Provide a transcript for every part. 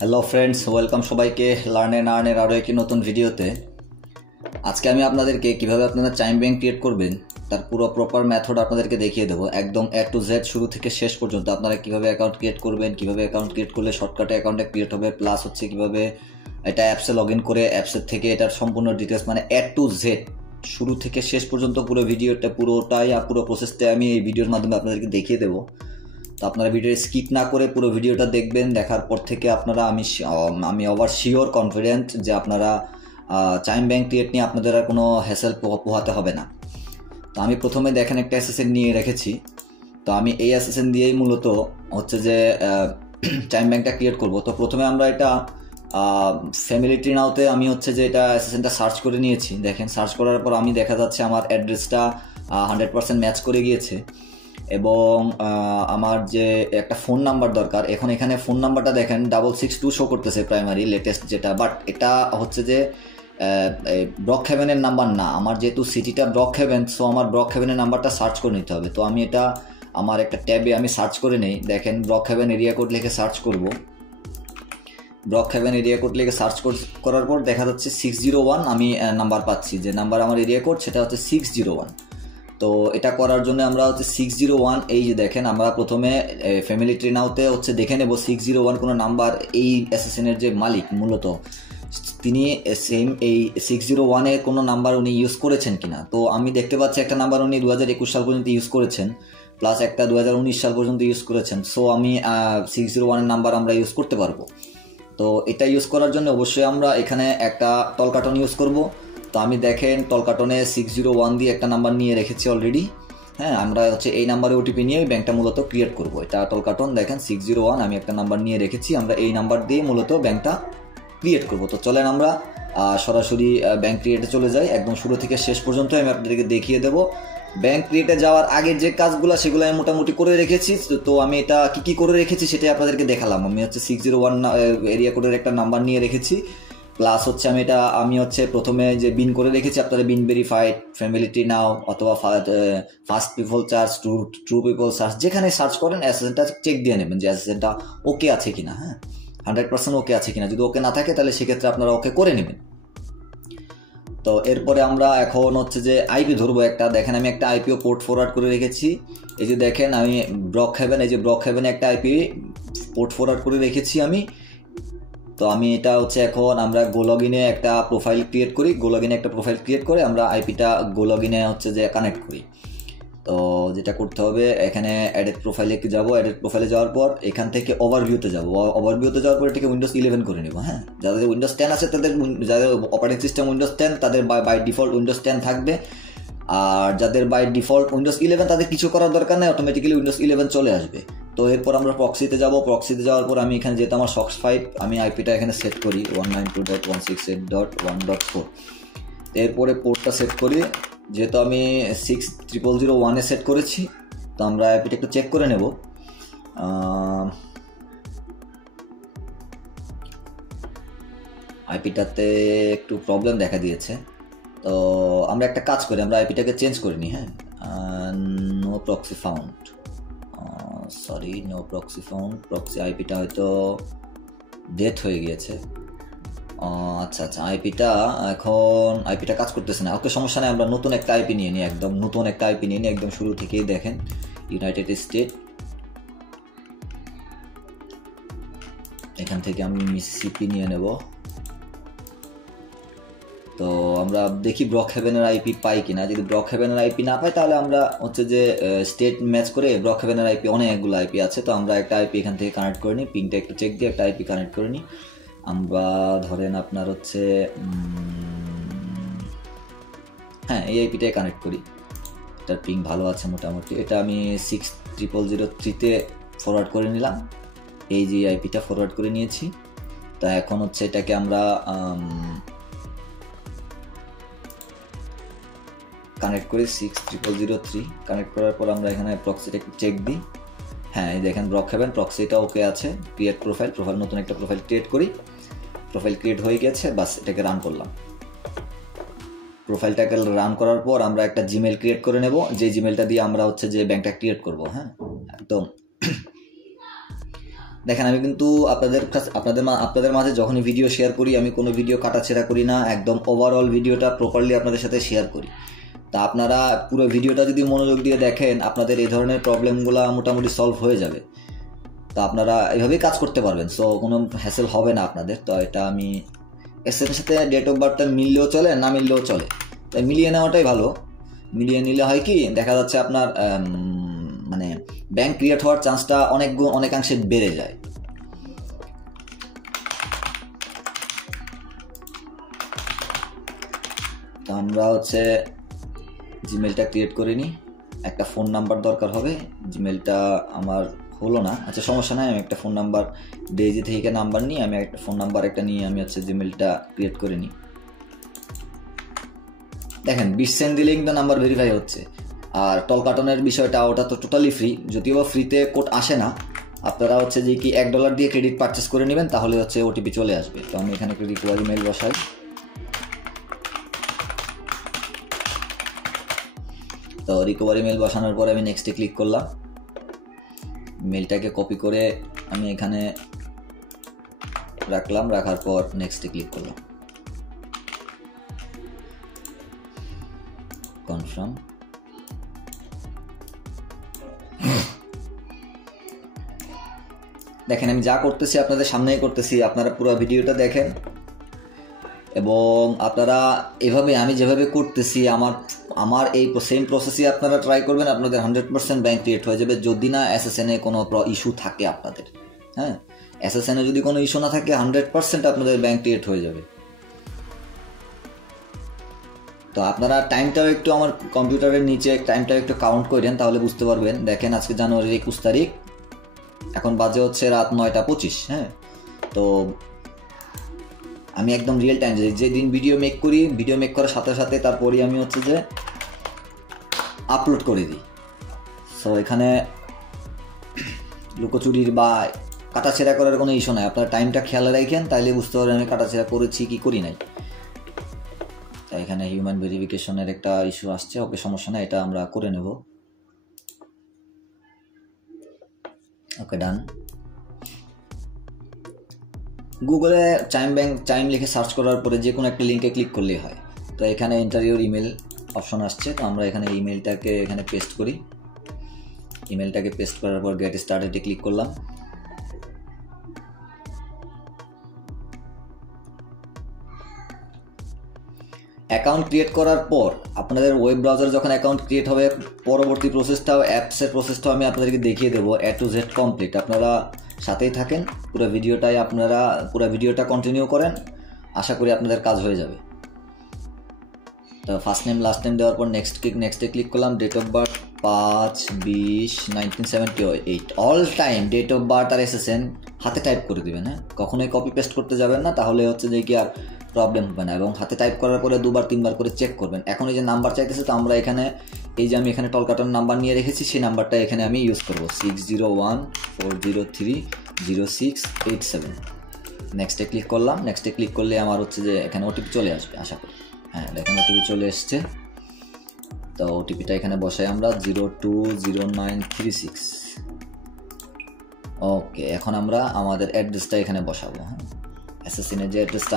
Hello friends, welcome সবাইকে learn and আর্নের আরও একটি নতুন ভিডিওতে। আজকে আমি আপনাদেরকে কিভাবে আপনারা চাইম ব্যাংক ক্রিয়েট করবেন তার পুরো প্রপার মেথড আপনাদেরকে দেখিয়ে দেবো, একদম A to Z শুরু থেকে শেষ পর্যন্ত। আপনারা কিভাবে অ্যাকাউন্ট ক্রিয়েট করবেন, কিভাবে অ্যাকাউন্ট ক্রিয়েট করলে শর্টকাটে অ্যাকাউন্টটা ক্রিয়েট হবে, প্লাস হচ্ছে কিভাবে এটা অ্যাপসে লগ ইন করে অ্যাপসের থেকে এটার সম্পূর্ণ ডিটেলস, মানে A to Z শুরু থেকে শেষ পর্যন্ত পুরো ভিডিওটা পুরো প্রসেসটা আমি এই ভিডিওর মাধ্যমে আপনাদেরকে দেখিয়ে দেবো। তো আপনারা ভিডিও স্কিপ না করে পুরো ভিডিওটা দেখবেন। দেখার পর থেকে আপনারা আমি ওভার শিওর কনফিডেন্ট যে আপনারা চাইম ব্যাংক ক্রিয়েট নিয়ে আপনাদের আর কোনো হ্যাসেল পোহাতে হবে না। তো আমি প্রথমে দেখেন একটা অ্যাসেসেন্ট নিয়ে রেখেছি। তো আমি এই অ্যাসেসেন্ট দিয়েই মূলত হচ্ছে যে চাইম ব্যাংকটা ক্রিয়েট করব। তো প্রথমে আমরা এটা ফ্যামিলি ট্রি নাওতে আমি হচ্ছে যে এটা অ্যাসেসেন্টটা সার্চ করে নিয়েছি। দেখেন, সার্চ করার পর আমি দেখা যাচ্ছে আমার অ্যাড্রেসটা 100% ম্যাচ করে গিয়েছে এবং আমার যে একটা ফোন নাম্বার দরকার, এখন এখানে ফোন নাম্বারটা দেখেন 662 শো করতেছে প্রাইমারি লেটেস্ট যেটা, বাট এটা হচ্ছে যে ব্রকহ্যাভেনের নাম্বার না। আমার যেহেতু সিটিটা ব্রকহ্যাভেন, সো আমার ব্রকহ্যাভেনের নাম্বারটা সার্চ করে নিতে হবে। তো আমি এটা আমার একটা ট্যাবে আমি সার্চ করে নেই। দেখেন, ব্রকহ্যাভেন এরিয়া কোড লিখে সার্চ করব। ব্রকহ্যাভেন এরিয়া কোড লিখে সার্চ করার পর দেখা যাচ্ছে 601 আমি নাম্বার পাচ্ছি। যে নাম্বার আমার এরিয়া কোড সেটা হচ্ছে 601। তো এটা করার জন্য আমরা হচ্ছে 601, এই যে দেখেন আমরা প্রথমে ফ্যামিলি ট্রি নাওতে হচ্ছে দেখে নেব 601 কোনো নাম্বার এই অ্যাসেসিনের যে মালিক মূলত তিনি সেম এই 601 এর কোনো নাম্বার উনি ইউজ করেছেন কিনা। তো আমি দেখতে পাচ্ছি একটা নাম্বার উনি 2021 সাল পর্যন্ত ইউজ করেছেন, প্লাস একটা 2019 সাল পর্যন্ত ইউজ করেছেন। সো আমি 601 এর নাম্বার আমরা ইউজ করতে পারবো। তো এটা ইউজ করার জন্য অবশ্যই আমরা এখানে একটা টলকাটন ইউজ করব। তো আমি দেখেন টলকাটনে 601 দিয়ে একটা নাম্বার নিয়ে রেখেছি অলরেডি। হ্যাঁ, আমরা হচ্ছে এই নাম্বারে ওটিপি নিয়ে ব্যাংকটা মূলত ক্রিয়েট করব। এটা টলকাটন দেখেন 601 আমি একটা নাম্বার নিয়ে রেখেছি, আমরা এই নাম্বার দিয়ে মূলত ব্যাংকটা ক্রিয়েট করব। তো চলেন আমরা সরাসরি ব্যাংক ক্রিয়েটে চলে যাই। একদম শুরু থেকে শেষ পর্যন্ত আমি আপনাদেরকে দেখিয়ে দেবো। ব্যাংক ক্রিয়েটে যাওয়ার আগে যে কাজগুলো সেগুলো আমি মোটামুটি করে রেখেছি। তো আমি এটা কি করে রেখেছি সেটাই আপনাদেরকে দেখালাম। আমি হচ্ছে 601 এরিয়া কোডের একটা নাম্বার নিয়ে রেখেছি, প্লাস হচ্ছে আমি হচ্ছে প্রথমে যে বিন করে রেখেছি, আপনারা বিন ভেরিফাইড, ফ্যামিলি ট্রি নাও অথবা first people search, true people search, যেখানে সার্চ করেন অ্যাসেসেন্টটা চেক দিয়ে নেবেন যে অ্যাসেসেন্টটা ওকে আছে কিনা। হ্যাঁ, 100% ওকে আছে কিনা। যদি ওকে না থাকে তাহলে সেক্ষেত্রে আপনারা ওকে করে নেবেন। তো এরপরে আমরা এখন হচ্ছে যে আইপি ধরবো একটা। দেখেন আমি একটা আইপিও পোর্ট ফরওয়ার্ড করে রেখেছি। এই যে দেখেন আমি ব্রকহ্যাভেন, এই যে ব্রকহ্যাভেনে একটা আইপি পোর্ট ফরওয়ার্ড করে রেখেছি আমি। তো আমি এটা হচ্ছে এখন আমরা গোলগিনে একটা প্রোফাইল ক্রিয়েট করি। গোলগিনে একটা প্রোফাইল ক্রিয়েট করে আমরা আইপিটা গোলগিনে হচ্ছে যে কানেক্ট করি। তো যেটা করতে হবে, এখানে অ্যাডেড প্রোফাইলে যাবো। অ্যাডেড প্রোফাইলে যাওয়ার পর এখান থেকে ওভারভিউতে যাবো। ওভারভিউতে যাওয়ার পর এটাকে উইন্ডোজ 11 করে নেবো। হ্যাঁ, যাদের উইন্ডোজ 10 আছে, যাদের অপারেটিং সিস্টেম উইন্ডোজ 10 তাদের বাই ডিফল্ট উইন্ডোজ 10 থাকবে। আর যাদের বাই ডিফল্ট উইন্ডোজ 11 তাদের কিছু করার দরকার নেই, অটোমেটিক্যালি উইন্ডোজ 11 চলে আসবে। তো এরপর আমরা প্রক্সিতে যাব। প্রক্সিতে যাওয়ার পর আমি এখানে যেহেতু আমার সক্স 5, আমি আইপিটা এখানে সেট করি 192.168.1.4। এরপরে পোর্টটা সেট করি, যেহেতু আমি 6001 সেট করেছি। তো আমরা আইপিটা একটু চেক করে নেব। আইপিটাতে একটু প্রবলেম দেখা দিয়েছে। তো আমরা একটা কাজ করি, আমরা আইপিটাকে চেঞ্জ করে নিই। হ্যাঁ, no proxy found, no proxy found, proxy আইপিটা হয়তো ডেথ হয়ে গিয়েছে। আচ্ছা, আইপিটা কাজ করতেছে না। ওকে, সমস্যা নেই, আমরা নতুন একটা আইপি নিয়ে নিই। একদম নতুন একটা আইপি নিয়ে নিই, একদম শুরু থেকেই দেখেন ইউনাইটেড স্টেট। এখান থেকে আমি মিসিসিপি নিয়ে নেব। তো আমরা দেখি ব্রকহ্যাভেনের আইপি পাই কিনা। যদি ব্রকহ্যাভেনের আইপি না পাই তাহলে আমরা হচ্ছে যে স্টেট ম্যাচ করে, ব্রকহ্যাভেনের আইপি অনেকগুলো আইপি আছে, তো আমরা একটা আইপি এখান থেকে কানেক্ট করে নিই। পিংটা একটু চেক দিয়ে একটা আইপি কানেক্ট করে নিই। আমরা ধরেন আপনার হচ্ছে হ্যাঁ, এই আইপিটাই কানেক্ট করি। এটার পিং ভালো আছে মোটামুটি। এটা আমি 6003-তে ফরওয়ার্ড করে নিলাম। এই যে আইপিটা ফরওয়ার্ড করে নিয়েছি। তা এখন হচ্ছে এটাকে আমরা কানেক্ট করি 6003। কানেক্ট করার পর আমরা এখানে প্রক্সিটা একটু চেক দিই। হ্যাঁ, এই দেখেন ব্রকহ্যাভেন প্রক্সিটা ওকে আছে। ক্রিয়েট প্রোফাইল, নতুন একটা প্রোফাইল ক্রিয়েট করি। প্রোফাইল ক্রিয়েট হয়ে গেছে, বাস এটাকে রান করলাম। প্রোফাইলটাকে রান করার পর আমরা একটা জিমেল ক্রিয়েট করে নেব, যে জিমেলটা দিয়ে আমরা হচ্ছে যে ব্যাংকটা ক্রিয়েট করব। হ্যাঁ, একদম দেখেন আমি কিন্তু আপনাদের মাঝে যখনই ভিডিও শেয়ার করি আমি কোনো ভিডিও কাটাছেড়া করি না, একদম ওভারঅল ভিডিওটা প্রপারলি আপনাদের সাথে শেয়ার করি। তা আপনারা পুরো ভিডিওটা যদি মনোযোগ দিয়ে দেখেন আপনাদের এই ধরনের প্রবলেমগুলো মোটামুটি সলভ হয়ে যাবে। তো আপনারা এভাবেই কাজ করতে পারবেন, সো কোনো হ্যাসেল হবে না আপনাদের। তো এটা আমি এসের সাথে ডেট অফ বার্থটা মিললেও চলে, না মিললেও চলে, তাই মিলিয়ে নেওয়াটাই ভালো। মিলিয়ে নিলে হয় কি, দেখা যাচ্ছে আপনার মানে ব্যাংক ক্রিয়েট হওয়ার চান্সটা অনেকাংশে বেড়ে যায়। তো আমরা হচ্ছে জিমেলটা ক্রিয়েট করে নিই। একটা ফোন নাম্বার দরকার হবে, জিমেলটা আমার হলো না, আচ্ছা সমস্যা নাই, আমি একটা ফোন নাম্বার ডেইজি থেকে নাম্বার নিয়ে আমি একটা ফোন নাম্বার একটা নিয়ে আমি হচ্ছে জিমেলটা ক্রিয়েট করে নিই। দেখেন 20 সেন্ট দিলে কিন্তু নাম্বার ভেরিফাই হচ্ছে। আর টল কাটনের বিষয়টা ওটা তো টোটালি ফ্রি, যদিও বা ফ্রিতে কোড আসে না, আপনারা হচ্ছে যে কি $1 দিয়ে ক্রেডিট পারচেস করে নেবেন, তাহলে হচ্ছে ওটিপি চলে আসবে। তো আমি এখানে রিকভারি মেল বসাই। তো রিকভারি মেল বসানোর পরে আমি নেক্সটে ক্লিক করলাম, মেলটাকে কপি করে আমি এখানে রাখলাম, রাখার পর নেক্সটে ক্লিক করলাম, কনফার্ম। দেখেন আমি যা করতেছি আপনাদের সামনেই করতেছি, আপনারা পুরো ভিডিওটা দেখেন এবং আপনারা এভাবে আমি যেভাবে করতেছি আমার এই সেম প্রসেসই আপনারা ট্রাই করবেন, আপনাদের 100% ব্যাংক ক্রিয়েট হয়ে যাবে, যদি না এসএসএনে কোনো ইস্যু থাকে আপনাদের। হ্যাঁ, এসএসএনে যদি কোনো ইস্যু না থাকে 100% আপনাদের ব্যাংক ক্রিয়েট হয়ে যাবে। তো আপনারা টাইমটাও একটু আমার কম্পিউটারের নিচে টাইমটাও একটু কাউন্ট করেন, তাহলে বুঝতে পারবেন। দেখেন আজকে জানুয়ারির 21 তারিখ, এখন বাজে হচ্ছে রাত 9টা 25। হ্যাঁ, তো আমি একদম রিয়েল টাইম যেদিন ভিডিও মেক করি, ভিডিও মেক করার সাথে সাথে তারপরেই আমি হচ্ছে যে আপলোড করে দিই। সো এখানে লুকোচুরির বা কাটাছেড়া করার কোনো ইস্যু নাই, আপনার টাইমটা খেয়াল রাখেন, তাইলে বুঝতে পারবেন আমি কাটাছেড়া করেছি কি করি নাই। তাই এখানে হিউম্যান ভেরিফিকেশনের একটা ইস্যু আসছে, ওকে সমস্যা নাই, এটা আমরা করে নেব। ওকে ডান। গুগলে চাইম লিখে সার্চ করার পরে যে কোনো একটা লিঙ্কে ক্লিক করলেই হয়। তো এখানে ইন্টারভিউর ইমেল অপশন আসছে, তো আমরা এখানে ইমেলটাকে এখানে পেস্ট করি। ইমেলটাকে পেস্ট করার পর গেট স্টার্টেডে ক্লিক করলাম। অ্যাকাউন্ট ক্রিয়েট করার পর আপনাদের ওয়েব ব্রাউজার যখন অ্যাকাউন্ট ক্রিয়েট হবে, পরবর্তী প্রসেসটাও অ্যাপসের প্রসেসটাও আমি আপনাদেরকে দেখিয়ে দেবো A to Z কমপ্লিট। আপনারা সাথেই থাকেন, পুরো ভিডিওটা কন্টিনিউ করেন, আশা করি আপনাদের কাজ হয়ে যাবে। তো ফার্স্ট নেম লাস্ট নেম দেওয়ার পর নেক্সটে ক্লিক করলাম। Date of birth 5/20/1978। All time date of birth আর SSN হাতে টাইপ করে দেবেন। হ্যাঁ, কখনোই কপি পেস্ট করতে যাবেন না, তাহলে হচ্ছে যে কি আর প্রবলেম হবে না। এবং হাতে টাইপ করার পরে 2-3 বার করে চেক করবেন। এখন এই যে নাম্বার চাইতেছে, তো আমরা এখানে এই যে আমি এখানে টলকাটন নাম্বার নিয়ে রেখেছি, সেই নাম্বারটা এখানে আমি ইউজ করবো, 6014030687। নেক্সটে ক্লিক করলাম। নেক্সটে ক্লিক করলে আমার হচ্ছে যে এখানে ওটিপি চলে আসবে আশা করি। হ্যাঁ, দেখেন ওটিপি চলে এসছে। তো ওটিপিটা এখানে বসাই আমরা 020936। ওকে, এখন আমরা আমাদের অ্যাড্রেসটা এখানে বসাবো। হ্যাঁ, এসএসএনের যে অ্যাড্রেসটা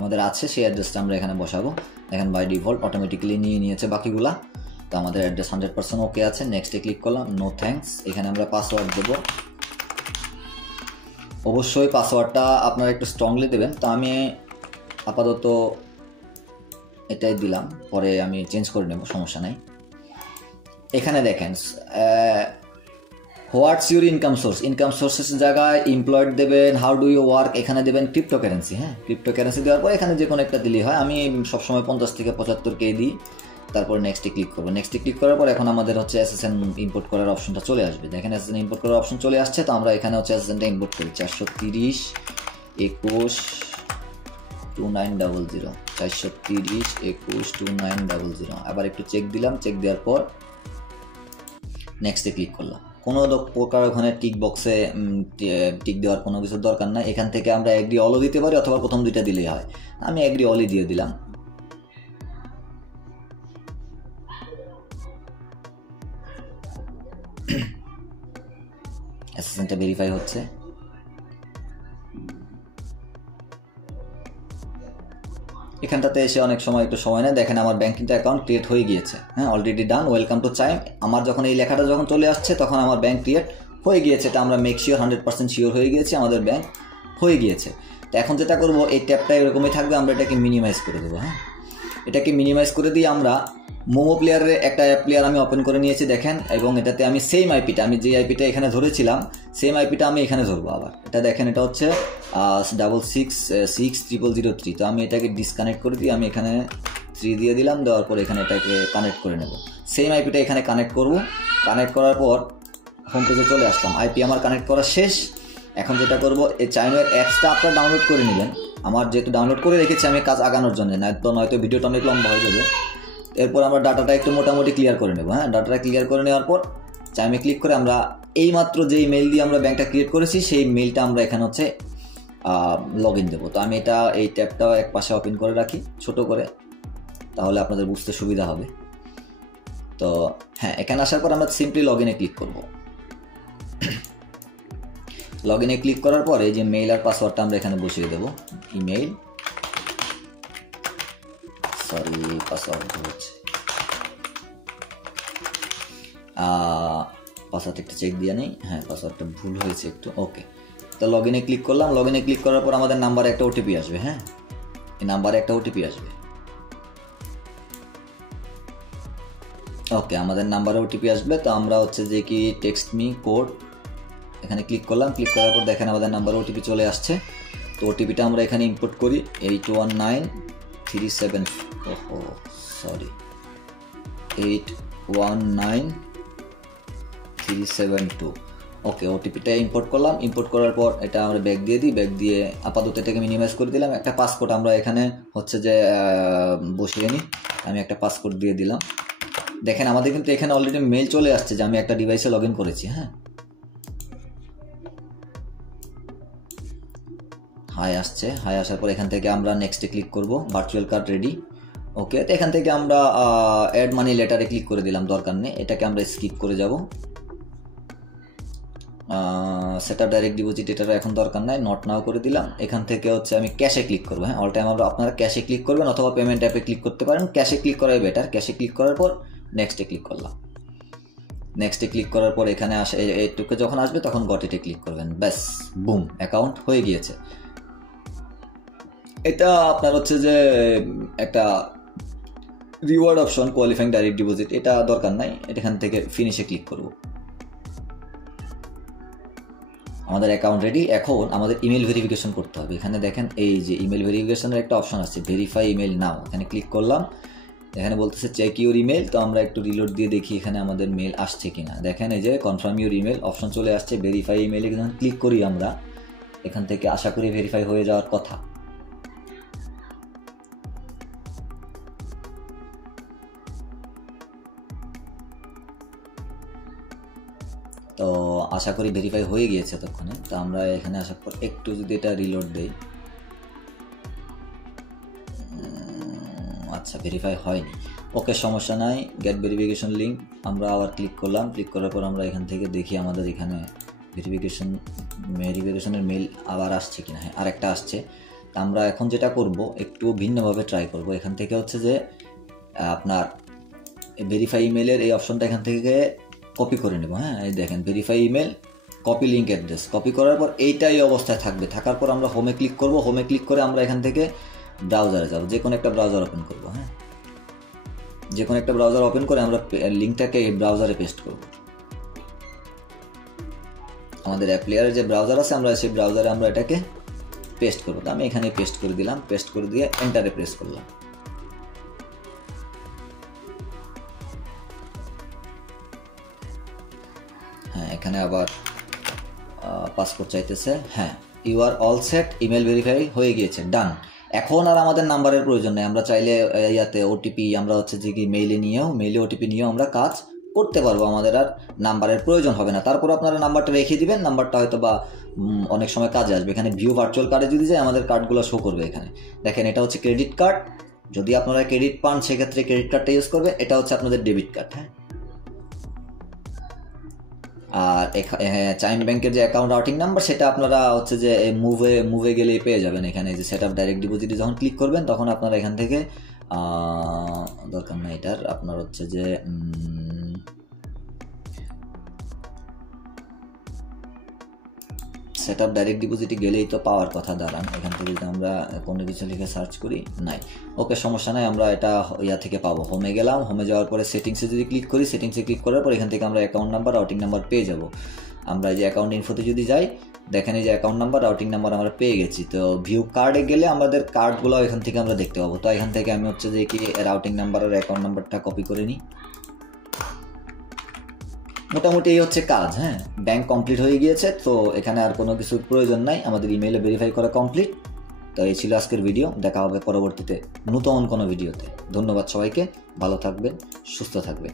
আমাদের আছে সেই অ্যাড্রেসটা আমরা এখানে বসাবো। দেখেন বাই ডিফল্ট অটোমেটিক্যালি নিয়েছে বাকিগুলা। তো আমাদের অ্যাড্রেস 100% ওকে আছে। নেক্সটে ক্লিক করলাম, নো থ্যাঙ্কস। এখানে আমরা পাসওয়ার্ড দেবো, অবশ্যই পাসওয়ার্ডটা আপনারা একটু স্ট্রংলি দেবেন। তো আমি আপাতত এটাই দিলাম, পরে আমি চেঞ্জ করে নেব, সমস্যা নাই। এখানে দেখেন হোয়াটস ইউর ইনকাম সোর্সেস জায়গায় এমপ্লয়েড দেবেন, হাউ ডু ইউ ওয়ার্ক এখানে দেবেন ক্রিপ্টোকারেন্সি। হ্যাঁ, ক্রিপ্টোকারেন্সি দেওয়ার পর এখানে যে কোনো একটা দিলেই হয়। আমি সবসময় 50 থেকে 75K দিই। তারপর নেক্সটে ক্লিক করবো। নেক্সটে ক্লিক করার পর এখন আমাদের হচ্ছে SSN ইম্পোর্ট করার অপশনটা চলে আসবে। দেখেন SSN ইম্পোর্ট করার অপশন চলে আসছে। তো আমরা এখানে হচ্ছে SSNটা ইম্পোর্ট করি, 430212900 430212900। আবার একটু চেক দিলাম, চেক দেওয়ার পর নেক্সটে ক্লিক করলাম। কোনো প্রকার ওখানে টিক বক্সে টিক দেওয়ার কোনো কিছুর দরকার নাই। এখান থেকে আমরা এগ্রি অলও দিতে পারি, অথবা প্রথম দুইটা দিলেই হয়। আমি এগ্রি অলই দিয়ে দিলাম। SSNটা ভেরিফাই হচ্ছে। এখানটাতে এসে অনেক সময় একটু সময় নেয়। দেখেন আমার ব্যাংকিং অ্যাকাউন্ট ক্রিয়েট হয়ে গিয়েছে, হ্যাঁ, already done, welcome to chime. আমার যখন এই লেখাটা যখন চলে আসছে তখন আমার ব্যাংক ক্রিয়েট হয়ে গিয়েছে। এটা আমরা মেক শিওর 100% শিওর হয়ে গিয়েছি আমাদের ব্যাংক হয়ে গিয়েছে। তো এখন যেটা করবো, এই ট্যাবটা এরকমই থাকবে, আমরা এটাকে মিনিমাইজ করে দেবো। হ্যাঁ, এটাকে মিনিমাইজ করে দিয়ে আমরা মোমো প্লেয়ারের একটা অ্যাপ প্লেয়ার আমি ওপেন করে নিয়েছি দেখেন, এবং এটাতে আমি সেম আইপিটা, আমি যে আইপিটা এখানে ধরেছিলাম সেম আইপিটা আমি এখানে ধরবো আবার। এটা দেখেন, এটা হচ্ছে 6666003। তো আমি এটাকে ডিসকানেক্ট করে দিয়ে আমি এখানে 3 দিয়ে দিলাম, দেওয়ার পর এখানে এটাকে কানেক্ট করে নেব। সেম আইপিটা এখানে কানেক্ট করব। কানেক্ট করার পর হোম পেজে চলে আসলাম, আইপি আমার কানেক্ট করা শেষ। এখন যেটা করব, এই চাইমের অ্যাপসটা আপনারা ডাউনলোড করে নেবেন। আমার যেহেতু ডাউনলোড করে রেখেছি আমি কাজ আগানোর জন্য, নয়তো ভিডিওটা অনেক লম্বা হয়ে যাবে। এরপর আমরা ডাটাটা একটু মোটামুটি ক্লিয়ার করে নেব। হ্যাঁ, ডাটাটা ক্লিয়ার করে নেওয়ার পর চাইমে ক্লিক করে আমরা এইমাত্র যেই মেইল দিয়ে আমরা ব্যাংকটা ক্রিয়েট করেছি সেই মেইলটা আমরা এখানে হচ্ছে লগ ইন দেবো। তো আমি এই ট্যাবটা এক পাশে ওপেন করে রাখি ছোট করে, তাহলে আপনাদের বুঝতে সুবিধা হবে। তো হ্যাঁ, এখানে আসার পর আমরা সিম্পলি লগ ইনে ক্লিক করব। লগ ইনে ক্লিক করার পর এই যে মেইল আর পাসওয়ার্ডটা আমরা এখানে বসিয়ে দেবো। ইমেইল, সরি পাসওয়ার্ড হচ্ছে, পাসওয়ার্ড একটা চেক দিয়ে নেই। হ্যাঁ, পাসওয়ার্ডটা ভুল হয়েছে একটু। ওকে, তো লগ ইনে ক্লিক করলাম। লগ ইনে ক্লিক করার পর আমাদের নাম্বারে একটা ওটিপি আসবে। হ্যাঁ, এই নাম্বারে একটা ওটিপি আসবে। ওকে, আমাদের নাম্বারে ওটিপি আসবে। তো আমরা হচ্ছে যে কি টেক্সট মি কোড এখানে ক্লিক করলাম। ক্লিক করার পর দেখেন আমাদের নাম্বারে ওটিপি চলে আসছে। তো ওটিপিটা আমরা এখানে ইনপুট করি, 819372। ওকে, ওটিপিটা ইম্পোর্ট করলাম। ইম্পোর্ট করার পর এটা আমরা ব্যাক দিয়ে দিই। ব্যাক দিয়ে আপাতত এটাকে মিনিমাইজ করে দিলাম। একটা পাসকোড আমরা এখানে হচ্ছে যে বসিয়ে নিই। আমি একটা পাসকোড দিয়ে দিলাম। দেখেন আমাদের কিন্তু এখানে অলরেডি মেল চলে আসছে যে আমি একটা ডিভাইসে লগ ইন করেছি। হ্যাঁ, হাই আসছে। হাই আসার পর এখান থেকে আমরা নেক্সটে ক্লিক করব, ভার্চুয়াল কার্ড রেডি। ওকে, তো এখান থেকে আমরা অ্যাড মানি লেটারে ক্লিক করে দিলাম, দরকার নেই। এটাকে আমরা স্কিপ করে যাব। সেটআপ ডাইরেক্ট ডিপোজিট এটার এখন দরকার নাই, নট নাও করে দিলাম। এখান থেকে হচ্ছে আমি ক্যাশে ক্লিক করবো। হ্যাঁ, অল টাইম আপনারা ক্যাশে ক্লিক করবেন অথবা পেমেন্ট অ্যাপে ক্লিক করতে পারেন। ক্যাশে ক্লিক করাই বেটার। ক্যাশে ক্লিক করার পর নেক্সটে ক্লিক করলাম। নেক্সটে ক্লিক করার পর এখানে আসে, এইটুকু যখন আসবে তখন গট ইটে ক্লিক করবেন। ব্যাস, বুম, অ্যাকাউন্ট হয়ে গিয়েছে। এটা আপনার হচ্ছে যে একটা reward option, qualifying direct deposit, এটা দরকার নাই। এখান থেকে ফিনিশে ক্লিক করব। আমাদের অ্যাকাউন্ট রেডি। এখন আমাদের ইমেল ভেরিফিকেশন করতে হবে। এখানে দেখেন এই যে ইমেল ভেরিফিকেশনের একটা অপশন আছে, ভেরিফাই ইমেল নাও। এখানে ক্লিক করলাম। এখানে বলতেছে চেক ইউর ইমেল। তো আমরা একটু রিলোড দিয়ে দেখি এখানে আমাদের মেল আসছে কিনা। দেখেন এই যে কনফার্ম ইউর ইমেল অপশন চলে আসছে। ভেরিফাই ইমেলে যখন ক্লিক করি আমরা, এখান থেকে আশা করি ভেরিফাই হয়ে যাওয়ার কথা। তো আশা করি ভেরিফাই হয়ে গিয়েছে ততক্ষণে। তো আমরা এখানে আসার পর একটু যদি এটা রিলোড দেই, আচ্ছা ভেরিফাই হয়নি। ওকে, সমস্যা নাই। গেট ভেরিফিকেশন লিঙ্ক আমরা আবার ক্লিক করলাম। ক্লিক করার পর আমরা এখান থেকে দেখি আমাদের এখানে ভেরিফিকেশনের মেল আবার আসছে কিনা। হ্যাঁ, আরেকটা আসছে। তা আমরা এখন যেটা করব একটু ভিন্নভাবে ট্রাই করব। এখান থেকে হচ্ছে যে আপনার ভেরিফাই ইমেলের এই অপশনটা এখান থেকে কপি করে নেব। হ্যাঁ, এই দেখেন verify email, copy link address. Copy করার পর এইটাই অবস্থায় থাকবে। থাকার পর আমরা হোমে ক্লিক করব। হোমে ক্লিক করে আমরা এখান থেকে ব্রাউজারে যাব, যে কোনো একটা ব্রাউজার ওপেন করব। হ্যাঁ, যে কোনো একটা ব্রাউজার ওপেন করে আমরা লিঙ্কটাকে এই ব্রাউজারে পেস্ট করব। আমাদের অ্যাপ প্লেয়ারের যে ব্রাউজার আছে আমরা সেই ব্রাউজারে আমরা এটাকে পেস্ট করব। তো আমি এখানে পেস্ট করে দিলাম। পেস্ট করে দিয়ে এন্টারে প্রেস করলাম। হ্যাঁ, এখানে আবার পাসপোর্ট চাইতেছে। হ্যাঁ, you are all set, email verify হয়ে গিয়েছে, ডান। এখন আর আমাদের নাম্বারের প্রয়োজন নেই। আমরা চাইলে ইয়াতে ওটিপি আমরা হচ্ছে যে কি মেইলে ওটিপি নিয়েও আমরা কাজ করতে পারবো। আমাদের আর নাম্বারের প্রয়োজন হবে না। তারপর আপনারা নাম্বারটা রেখে দিবেন। নাম্বারটা হয়তো বা অনেক সময় কাজে আসবে। এখানে ভিউ ভার্চুয়াল কার্ডে যদি যায় আমাদের কার্ডগুলো শো করবে। এখানে দেখেন এটা হচ্ছে ক্রেডিট কার্ড। যদি আপনারা ক্রেডিট পান সেক্ষেত্রে ক্রেডিট কার্ডটা ইউজ করবে। এটা হচ্ছে আপনাদের ডেবিট কার্ড। হ্যাঁ, আর চাইম ব্যাংকের যে অ্যাকাউন্ট রাউটিং নাম্বার সেটা আপনারা হচ্ছে যে মুভে গেলেই পেয়ে যাবেন। এখানে যে সেট আপ ডাইরেক্ট ডিপোজিটে যখন ক্লিক করবেন তখন আপনারা এখান থেকে দরকার না এটার, আপনার হচ্ছে যে সেট আপ ডাইরেক্ট ডিপোজিটে গেলেই তো পাওয়ার কথা। দাঁড়ান, এখান থেকে যদি আমরা কোনো কিছু লিখে সার্চ করি, নাই, ওকে সমস্যা নাই, আমরা এটা ইয়া থেকে পাবো। হোমে গেলাম, হোমে যাওয়ার পরে সেটিংসে যদি ক্লিক করি, সেটিংসে ক্লিক করার পর এখান থেকে আমরা অ্যাকাউন্ট নাম্বার রাউটিং নাম্বার পেয়ে যাব। আমরা এই যে অ্যাকাউন্ট ইনফোতে যদি যাই, দেখেন এই যে অ্যাকাউন্ট নাম্বার রাউটিং নাম্বার আমরা পেয়ে গেছি। তো ভিউ কার্ডে গেলে আমাদের কার্ডগুলো এখান থেকে আমরা দেখতে পাবো। তো এখান থেকে আমি হচ্ছে যে কি রাউটিং নাম্বার আর অ্যাকাউন্ট নাম্বারটা কপি করে নিই। মোটামুটি এই হচ্ছে কাজ। হ্যাঁ, ব্যাংক কমপ্লিট হয়ে গিয়েছে, তো এখানে আর কোনো কিছুর প্রয়োজন নাই, আমাদের ইমেইলে ভেরিফাই করা কমপ্লিট। তো এই ছিল আজকের ভিডিও, দেখা হবে পরবর্তীতে নতুন কোনো ভিডিওতে। ধন্যবাদ সবাইকে, ভালো থাকবেন, সুস্থ থাকবেন।